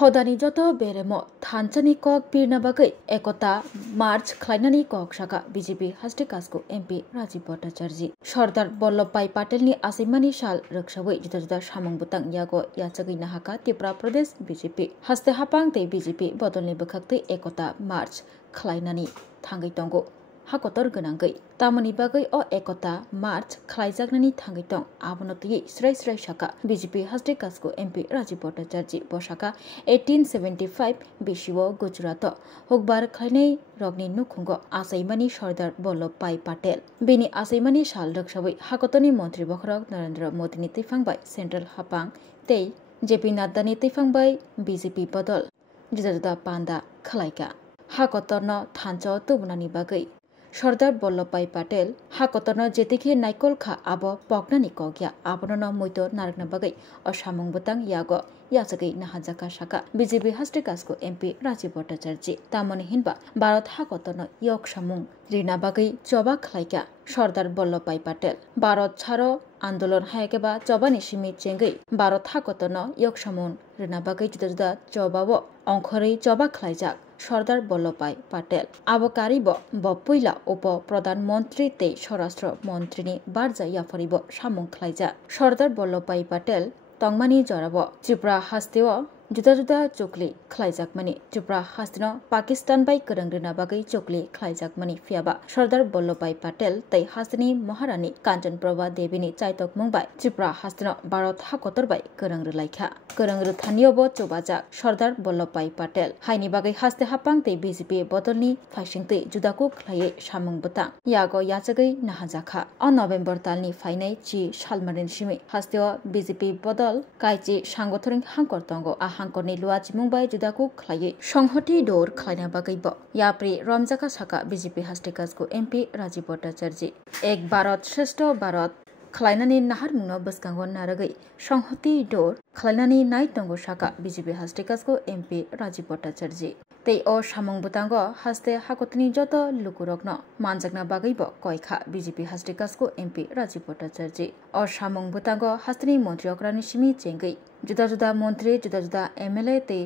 हदानि जत बेरेमो थानचानि कक बिरना बागै एकता मार्च खालायनानै कक शाखा बीजेपी हास्टेकासको एमपी राजीव भट्टाचार्य सरदार वल्लभभाई पाटेलनि आसैमानि साल रक्षावै जुदा जुदा सामं बुतां यागो याचगै नाहाका त्रिपुरा प्रदेश बीजेपी हास्ते हापां तै बीजेपी बदलनि बखाक्तै एकता मार्च खालायनानै थांगै दंगो हाकतर गोनांगै तामनि बागै अ एकता मार्च खालायजागनानि थांगै दं आबनतयै स्राय स्राय शाखा बीजेपी हास्टेकासको एमपी राजीव भट्टाचार्य बशाखा 1875 बिशिव गुजरात हुकबार खायनाय रगनि नुखुंगो आसैमानि सरदार वल्लभभाई पाटेल बेनि आसैमानि साल रक्षावै हाकतनि मन्त्री बखरक नरेन्द्र मोदीनि तैफांबाय सेन्ट्रेल हापां तै जेपी नड्डानि तैफांबाय बीजेपी बदल जुदा जुदा पान्दा खालायगा हाकतरन थान्च तुबनानि बागै सरदार वल्लभभाई पाटेल हाकतरन जेतिखि नाइकल खा आबो पगनानि कगया आबनन मैतो नारकना बागै असामंग बुतां यागो याचगै नाहाजाका शाखा बीजेपी हास्टेकासको एमपी राजीव भट्टाचार्य तामनि हिनबा भारत हाकतरन यक सामुंग रिना बागै चबा खालायगा सरदार वल्लभभाई पाटेल भारत छाड़ो आन्दोलन हायकेबा चबानि सिमि चेंगै भारत हाकतरन यक सामुंग रिना बागै जुदा जुदा चबावो अंखरै चबा खालायजाक सरदार वल्लभभाई पाटेल आबकारिब बपुइला उप प्रधानमन्त्री तै स्वराष्ट्र मन्त्रीनि बारजा याफरिब सामुं खालायजा सरदार वल्लभभाई पाटेल तंगमानि जराब त्रिपुरा हास्तेव जुदा जुदा चोकली खालायजाकमानि त्रिपुरा हास्तिन पाकिस्तान बाय गोरोंग्रोना बागै चोकली खालायजाकमानि फियाबा सरदार वल्लभभाई पाटेल तै हास्तिनि महारानी कांचन प्रभा देवीनि चाइतक मुंबाय त्रिपुरा हास्तिन भारत हाकतर बाय गोरोंग्रो लायखा गोरोंग्रो थानियोबो चोबाजा सरदार वल्लभभाई पाटेल हायनि बागै हास्ते हापां तै बीजेपी बदलनि फाइसिंतै जुदाको खालायै सामुं बुतां यागो याचगै नाहाजाखा अ नभेम्बर तालनि फाइनाय चि सालमारिन सिमि हास्तेव बीजेपी बदल काइचि सांगठनिक हांकर तंगो हांकरनि लुआचि मुंबाय जुदाको खालायै संहति दौर खालायना बागैब याप्रि रमजाका शाखा बीजेपी हास्टेकासको एमपी राजीव भट्टाचार्य एक भारत श्रेष्ठ भारत खालायनानै नाहार मुंनो बसकांगो नारगै संहति दौर खालायनानै नाय दंगो शाखा बीजेपी हास्टेकासको एमपी राजीव भट्टाचार्य तै अ सामं बुतांगो हास्ते हाकतनि जत लुकुरग्न मानजाकना बागैब कयखा बीजेपी हास्टेकासको एमपी राजीव भट्टाचार्य अ सामं बुतांगो हास्तेनि मन्त्री अक्रानि सिमि चेंगै जुदा जुदा मन्त्री जुदा जुदा एमएलए तै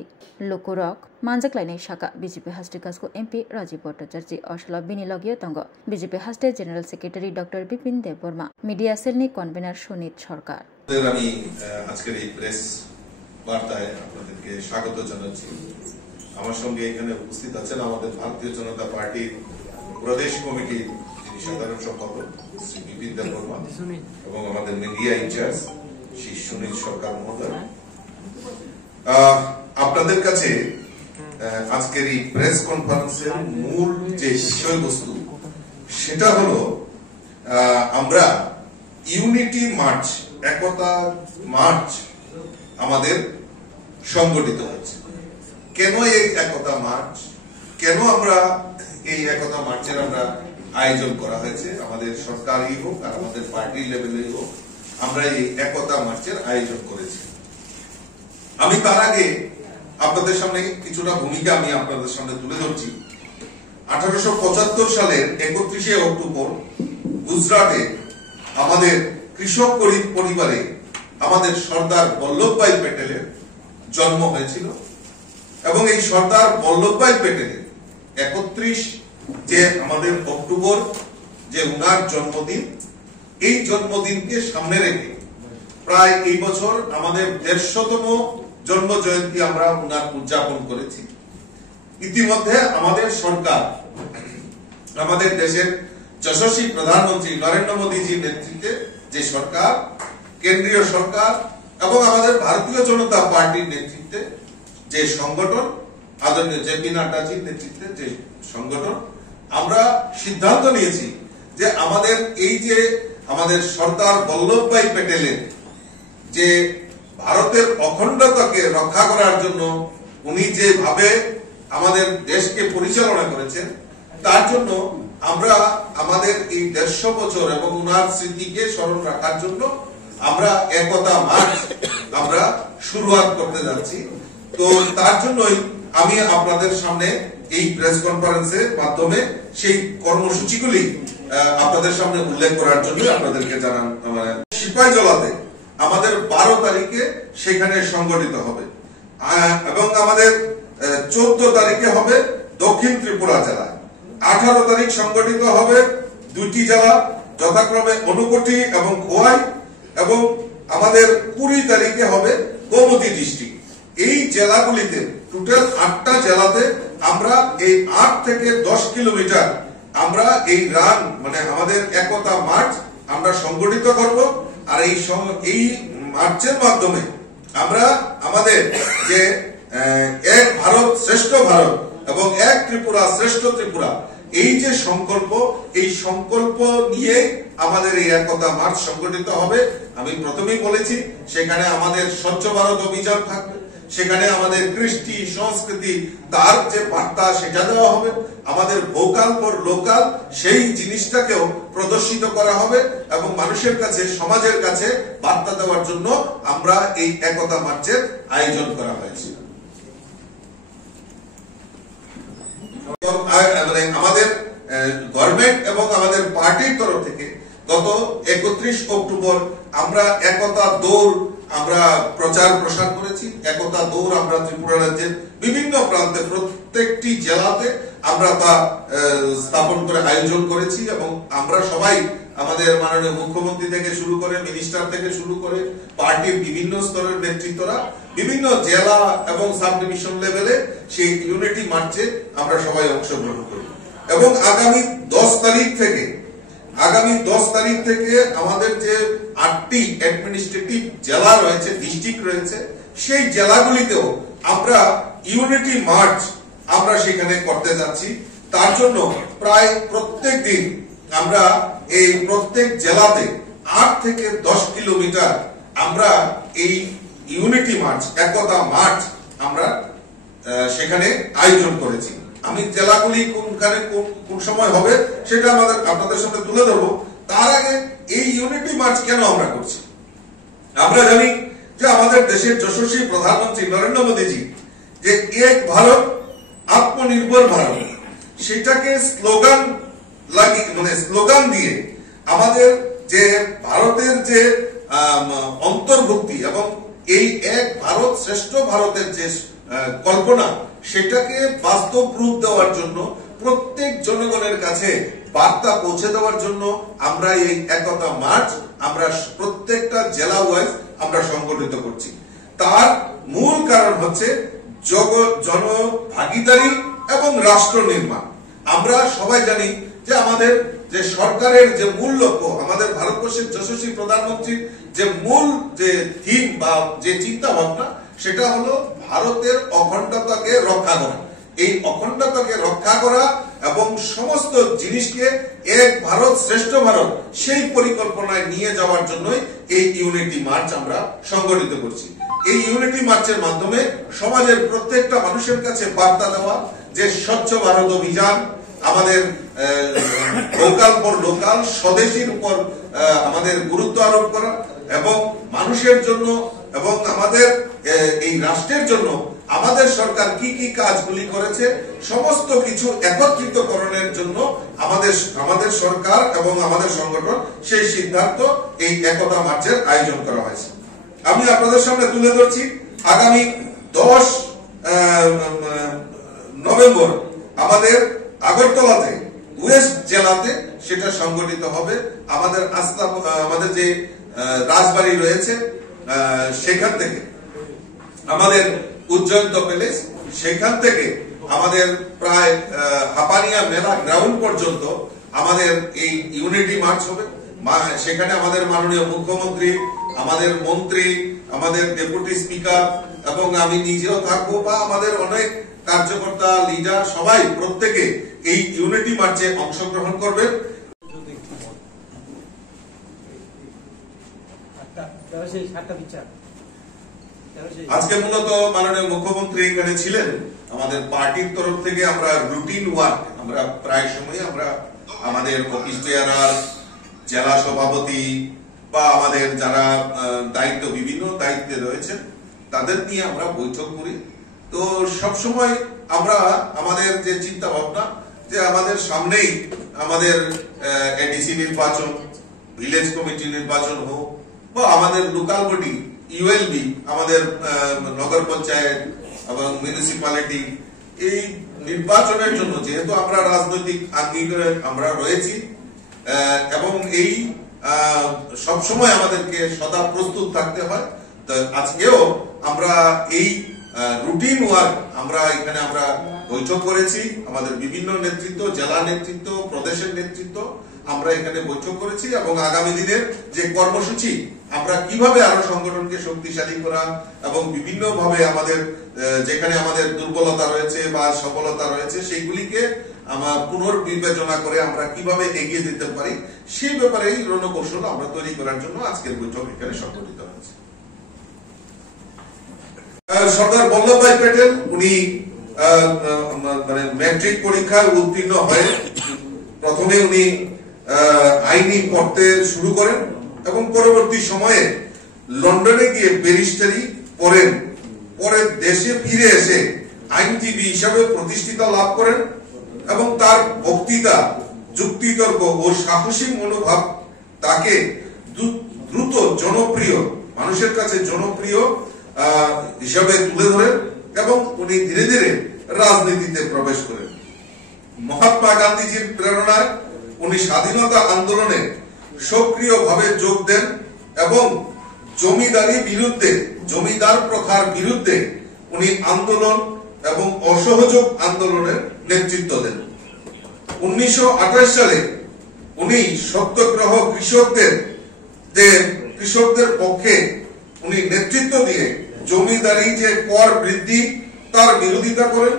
लुकुरक मानजाकलायनाय शाखा बीजेपी हास्टेकासको एमपी राजीव भट्टाचार्य असल बिनि लगियो तंग बीजेपी हास्टे general secretary doctor Bipin Deb Barma media सेलनि कनभेनार सुनीत सरकार আমি আজকের এই প্রেস বার্তায় আপনাদেরকে স্বাগত জানাচ্ছি আমার সঙ্গে এখানে উপস্থিত আছেন আমাদের ভারতীয় জনতা পার্টির প্রদেশ কমিটির যিনি সাধারণ সম্পাদক শ্রী বিপিন দেব বর্মা এবং আমাদের মিডিয়া ইনচার্জ শ্রী সুনীল সরকার মহোদয় আপনাদের কাছে আজকের এই প্রেস কনফারেন্সের মূল যে বিষয়বস্তু সেটা হলো আমরা ইউনিটি মার্চ একতা মার্চ আমাদের সংগঠিত হচ্ছে কেন এই একতা মার্চ কেন আমরা এই একতা মার্চের আমরা আয়োজন করা হয়েছে আমাদের সরকারি হোক আর আমাদের পার্টি লেভেলে হোক আমরা এই একতা মার্চের আয়োজন করেছি আমি তার আগে আপনাদের সামনে কিছুটা ভূমিকা আমি আপনাদের সামনে তুলে ধরছি 1875 সালের 31 অক্টোবর গুজরাটে আমাদের কৃষক পরিবারে আমাদের সর্দার বল্লভভাই প্যাটেলের জন্ম হয়েছিল এবং এই সর্দার বল্লভভাই প্যাটেলের 31 যে আমাদের অক্টোবর যে উনার জন্মদিন এই জন্মদিনকে সামনে রেখে প্রায় এই বছর আমাদের 150তম জন্ম জয়ন্তী আমরা উনার উদযাপন করেছি ইতিমধ্যে আমাদের সরকার আমাদের দেশের যশস্বী প্রধানমন্ত্রী নরেন্দ্র মোদীজির নেতৃত্বে যে সরকার কেন্দ্রীয় সরকার এবং আমাদের ভারতীয় জনতা পার্টির নেতৃত্বে যে সংগঠন আদরণীয় জেপি নাড্ডাজির নেতৃত্বে যে সংগঠন আমরা সিদ্ধান্ত নিয়েছি যে আমাদের এই যে আমাদের সর্দার বল্লভভাই প্যাটেলের যে ভারতের অখণ্ডতাকে রক্ষা করার জন্য উনি যেভাবে আমাদের দেশকে পরিচালনা করেছেন তার জন্য আমরা আমাদের এই 150 বছর এবং উনার স্মৃতিকে স্মরণ রাখার জন্য আমরা একতা মার্চ আমরা শুরুয়াত করতে যাচ্ছি তো তার জন্যই আমি আপনাদের সামনে এই প্রেস কনফারেন্সের মাধ্যমে সেই কর্মসূচিগুলি আপনাদের সামনে উল্লেখ করার জন্য আপনাদেরকে জানান সিপাহীজলাতে আমাদের 12 তারিখে সেখানে সংগঠিত হবে এবং আমাদের 14 তারিখে হবে দক্ষিণ ত্রিপুরা জেলায়। 18 তারিখ সংগঠিত হবে 2টি জেলা, যথাক্রমে অনুকোটি এবং খোয়াই, এবং আমাদের 20 তারিখে হবে গোমতী ডিস্ট্রিক্ট। এই জেলাগুলিতে টোটাল 8টা জেলাতে আমরা এই 8 থেকে 10 কিলোমিটার আমরা এই রান মানে আমাদের একতা মার্চ আমরা সংগঠিত করব। আর এই মার্চের মাধ্যমে আমরা আমাদের যে এক ভারত শ্রেষ্ঠ ভারত এবং এক ত্রিপুরা শ্রেষ্ঠ ত্রিপুরা, এই যে সংকল্প, এই সংকল্প নিয়ে আমাদের এই একতা মার্চ সংগঠিত হবে। আমি প্রথমেই বলেছি সেখানে আমাদের স্বচ্ছ ভারত অভিযান থাকবে, সেখানে আমাদের কৃষ্টি সংস্কৃতি তার যে বার্তা সেটা দেওয়া হবে, আমাদের ভোকাল ফর লোকাল সেই জিনিসটাকেও প্রদর্শিত করা হবে এবং মানুষের কাছে সমাজের কাছে বার্তা দেওয়ার জন্য আমরা এই একতা মার্চের আয়োজন করা হয়েছে। আমাদের গভর্নমেন্ট এবং আমাদের পার্টির তরফ থেকে গত 31 অক্টোবর আমরা একতা দৌড় আমরা প্রচার প্রসার করেছি। একতা দৌড় আমরা ত্রিপুরা রাজ্যের বিভিন্ন প্রান্তে প্রত্যেকটি জেলাতে আমরা তা স্থাপন করে আয়োজন করেছি এবং আমরা সবাই আমাদের মাননীয় মুখ্যমন্ত্রী থেকে শুরু করে মিনিস্টার থেকে শুরু করে পার্টির বিভিন্ন স্তরের নেতৃত্বরা বিভিন্ন জেলা এবং সাব ডিভিশন লেভেলে সেই ইউনিটি মার্চে আমরা সবাই অংশগ্রহণ করি। এবং আগামী 10 তারিখ থেকে আমাদের যে 8টি অ্যাডমিনিস্ট্রেটিভ জেলা রয়েছে, ডিস্ট্রিক্ট রয়েছে, সেই জেলাগুলিতেও আমরা ইউনিটি মার্চ আমরা সেখানে করতে যাচ্ছি। তার জন্য প্রায় প্রত্যেক দিন আমরা এই প্রত্যেক জেলাতে 8 থেকে 10 কিলোমিটার আমরা এই ইউনিটি মার্চ একতা মার্চ আমরা সেখানে আয়োজন করেছি। আমি জেলাগুলি কোন সময় হবে সেটা আপনাদের সামনে তুলে ধরবো। তার আগে এই ইউনিটি মার্চ কেন আমরা করছি? আমরা জানি যে আমাদের দেশের যশস্বী প্রধানমন্ত্রী নরেন্দ্র মোদীজি যে এক ভারত আত্মনির্ভর ভারত সেটাকে স্লোগান দিয়ে আমাদের যে ভারতের যে অন্তর্ভুক্তি এবং এই এক ভারত শ্রেষ্ঠ ভারতের যে কল্পনা সেটাকে বাস্তব রূপ দেওয়ার জন্য, প্রত্যেক জনগণের কাছে বার্তা পৌঁছে দেওয়ার জন্য আমরা এই একতা মার্চ আমরা প্রত্যেকটা জেলা ওয়াইজ আমরা সংগঠিত করছি। তার মূল কারণ হচ্ছে জনভাগিদারি এবং রাষ্ট্র নির্মাণ। আমরা সবাই জানি যে আমাদের যে সরকারের যে মূল লক্ষ্য, আমাদের ভারতবর্ষের যশস্বী প্রধানমন্ত্রীর যে মূল যে থিম বা যে চিন্তা ভাবনা সেটা হলো ভারতের অখণ্ডতাকে রক্ষা করা। এই অখণ্ডতাকে রক্ষা করা এবং সমস্ত জিনিসকে এক ভারত শ্রেষ্ঠ ভারত সেই পরিকল্পনায় নিয়ে যাওয়ার জন্যই এই ইউনিটি মার্চ আমরা সংগঠিত করছি। এই ইউনিটি মার্চের মাধ্যমে সমাজের প্রত্যেকটা মানুষের কাছে বার্তা দেওয়া যে স্বচ্ছ ভারত অভিযান, আমাদের ভোকাল ফর লোকাল স্বদেশীর উপর আমাদের গুরুত্ব আরোপ করা এবং মানুষের জন্য এবং আমাদের এই রাষ্ট্রের জন্য আমাদের সরকার কি কি কাজগুলি করেছে সমস্ত কিছু একত্রিতকরণের জন্য আমাদের সরকার এবং আমাদের সংগঠন সেই সিদ্ধান্ত এই একতা মার্চের আয়োজন করা হয়েছে। আমি আপনাদের সামনে তুলে ধরছি আগামী 10 নভেম্বর আমাদের আগরতলাতে ওয়েস্ট জেলাতে সেটা সংগঠিত হবে। আমাদের যে রাজবাড়ি রয়েছে সেখান থেকে আমাদের উজ্জয়ন্ত প্যালেস, সেখান থেকে আমাদের প্রায় হাপানিয়া মেলা গ্রাউন্ড পর্যন্ত আমাদের এই ইউনিটি মার্চ হবে। সেখানে আমাদের মাননীয় মুখ্যমন্ত্রী, আমাদের মন্ত্রী, আমাদের ডেপুটি স্পিকার এবং আমি নিজেও থাকবো বা আমাদের অনেক কার্যকর্তা লিডার সবাই প্রত্যেকে এই ইউনিটি মার্চে অংশগ্রহণ করবেন। আজকে মূলত মাননীয় মুখ্যমন্ত্রী এখানে ছিলেন। আমাদের পার্টির তরফ থেকে আমরা রুটিন ওয়ার্ক আমরা প্রায় সময় আমরা আমাদের অফিস বেয়ারার, জেলা সভাপতি বা আমাদের যারা বিভিন্ন দায়িত্বে রয়েছেন তাদের নিয়ে আমরা বৈঠক করি। তো সব সময় আমরা আমাদের যে চিন্তা ভাবনা যে আমাদের সামনেই আমাদের এডিসি নির্বাচন, ভিলেজ কমিটি নির্বাচন হোক বা আমাদের লোকাল বডি ইউএলবি, আমাদের নগর পঞ্চায়েত এবং মিউনিসিপ্যালিটি এই নির্বাচনের জন্য যেহেতু আমরা রাজনৈতিক আঙ্গিকে আমরা রয়েছি এবং এই সবসময় আমাদেরকে সদা প্রস্তুত থাকতে হয়। তো আজকেও আমরা এই রুটিন ওয়ার্ক আমরা এখানে আমরা বৈঠক করেছি, আমাদের বিভিন্ন নেতৃত্ব, জেলা নেতৃত্ব, প্রদেশের নেতৃত্ব আমরা এখানে বৈঠক করেছি এবং আগামী দিনের যে কর্মসূচি আমরা কিভাবে আরো সংগঠনকে শক্তিশালী করা এবং বিভিন্ন ভাবে আমাদের যেখানে আমাদের দুর্বলতা রয়েছে বা সফলতা রয়েছে সেইগুলিকে আমরা পুনর্বিবেচনা করে আমরা কিভাবে এগিয়ে দিতে পারি সেই ব্যাপারে এই রণকৌশল আমরা তৈরি করার জন্য আজকের বৈঠক এখানে সংগঠিত হয়েছে। সর্দার বল্লভভাই প্যাটেল উনি ম্যাট্রিক পরীক্ষায় উত্তীর্ণ হয়ে প্রথমে উনি আইনি পড়তে শুরু করেন এবং পরবর্তী সময়ে লন্ডনে গিয়ে ব্যারিস্টারি পড়েন। পরে দেশে ফিরে এসে আইনজীবী হিসাবে প্রতিষ্ঠিতা লাভ করেন এবং তার বক্তৃতা, যুক্তিতর্ক ও সাহসী মনোভাব তাকে দ্রুত জনপ্রিয়, মানুষের কাছে জনপ্রিয় হিসাবে তুলে ধরেন এবং উনি ধীরে ধীরে রাজনীতিতে প্রবেশ করেন। মহাত্মা গান্ধীজির প্রেরণায় উনি স্বাধীনতা আন্দোলনে সক্রিয়ভাবে যোগ দেন এবং জমিদার প্রথার বিরুদ্ধে উনি আন্দোলন এবং অসহযোগ আন্দোলনের নেতৃত্ব দেন। 1928 সালে উনি সত্যগ্রহ কৃষকদের পক্ষে উনি নেতৃত্ব দিয়ে জমিদারি যে কর বৃদ্ধি তার বিরোধিতা করেন,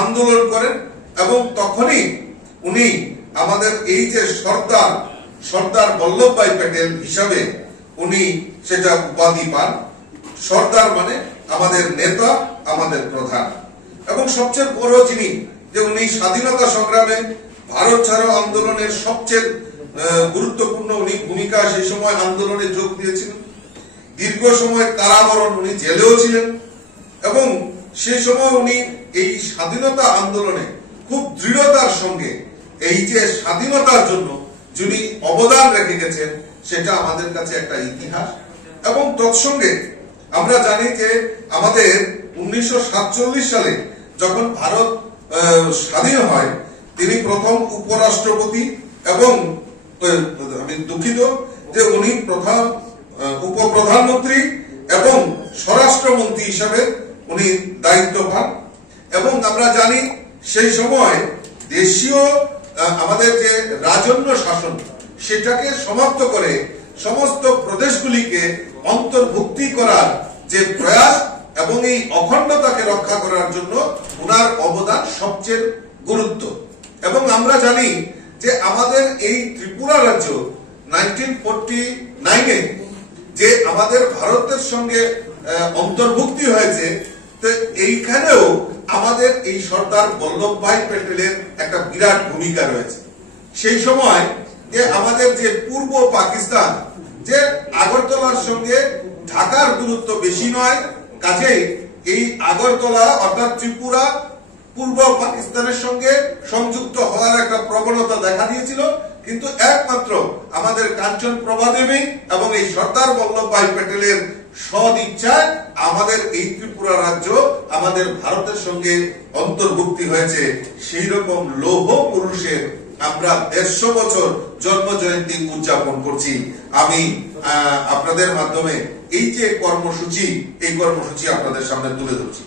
আন্দোলন করেন এবং তখনই উনি আমাদের এই যে সর্দার বল্লভভাই প্যাটেল হিসাবে উনি সেটা উপাধি পান। সর্দার মানে আমাদের নেতা, আমাদের প্রধান। এবং সবচেয়ে বড় জিনিস যে উনি স্বাধীনতা সংগ্রামে ভারত ছাড়ো আন্দোলনের সবচেয়ে গুরুত্বপূর্ণ উনি ভূমিকা সেই সময় আন্দোলনে যোগ দিয়েছিলেন। দীর্ঘ সময় কারাবরণ, উনি জেলেও ছিলেন এবং সেই সময় উনি এই স্বাধীনতা আন্দোলনে খুব দৃঢ়তার সঙ্গে এই যে স্বাধীনতার জন্য যিনি অবদান রেখে গেছেন সেটা আমাদের কাছে একটা ইতিহাস। এবং তৎসঙ্গে আমরা জানি যে আমাদের 1947 সালে যখন ভারত স্বাধীন হয় তিনি প্রথম উপরাষ্ট্রপতি এবং আমি দুঃখিত যে উনি প্রথম উপপ্রধানমন্ত্রী এবং স্বরাষ্ট্রমন্ত্রী হিসাবে উনি দায়িত্ব পান। এবং আমরা জানি সেই সময় দেশীয় আমাদের যে রাজন্য শাসন সেটাকে সমাপ্ত করে সমস্ত প্রদেশগুলিকে অন্তর্ভুক্তি করার যে প্রয়াস এবং এই অখণ্ডতাকে রক্ষা করার জন্য ওনার অবদান সবচেয়ে গুরুত্ব। এবং আমরা জানি যে আমাদের এই ত্রিপুরা রাজ্য 1949-এ যে আমাদের ভারতের সঙ্গে অন্তর্ভুক্তি হয়েছে, তো এইখানেও আমাদের এই সর্দার বল্লভভাই প্যাটেলের একটা বিরাট ভূমিকা রয়েছে। সেই সময় যে আমাদের যে পূর্ব পাকিস্তান, যে আগরতলার সঙ্গে ঢাকার দূরত্ব বেশি নয়, কাজেই এই আগরতলা অর্থাৎ ত্রিপুরা পূর্ব পাকিস্তানের সঙ্গে সংযুক্ত হওয়ার একটা প্রবণতা দেখা দিয়েছিল, কিন্তু একমাত্র আমাদের কাঞ্চন প্রভা দেবী এবং এই সর্দার বল্লভভাই প্যাটেলের সদ ইচ্ছায় আমাদের এই ত্রিপুরা রাজ্য আমাদের ভারতের সঙ্গে অন্তর্ভুক্তি হয়েছে। সেই রকম লৌহ পুরুষের আমরা 150 বছর জন্ম জয়ন্তী উদযাপন করছি। আমি আপনাদের মাধ্যমে এই যে কর্মসূচি, এই কর্মসূচি আপনাদের সামনে তুলে ধরছি।